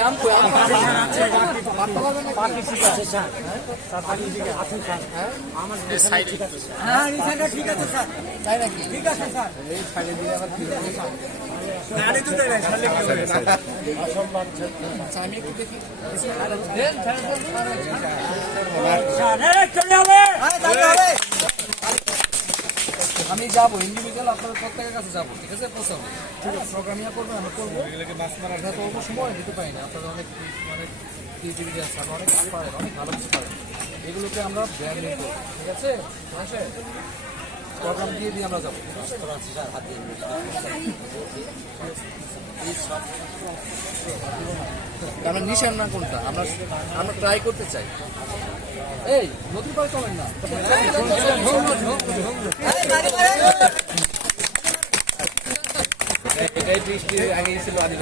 আম হ্যাঁ আচ্ছা, একটু দেখি হ্যাঁ হবে আমি যাব ইন্ডিভিজুয়াল আপনাদের প্রত্যেকের কাছে যাব ঠিক আছে পৌঁছাবো ঠিক আছে প্রোগ্রামিং করবেন আমরা করব এটা তো অল্প সময় দিতে পারি না আপনাদের অনেক অনেক ক্রিয়েটিভিটি আছে অনেক পারেন অনেক ভালো কিছু পারেন এগুলোকে আমরা ব্র্যান্ডিং করব ঠিক আছে আছে প্রোগ্রাম দিয়ে দিয়ে আমরা যাব আমরা নিশান না কোনটা আমরা আমরা ট্রাই করতে চাই এই নদী পার কমেন না आगे से लो आगे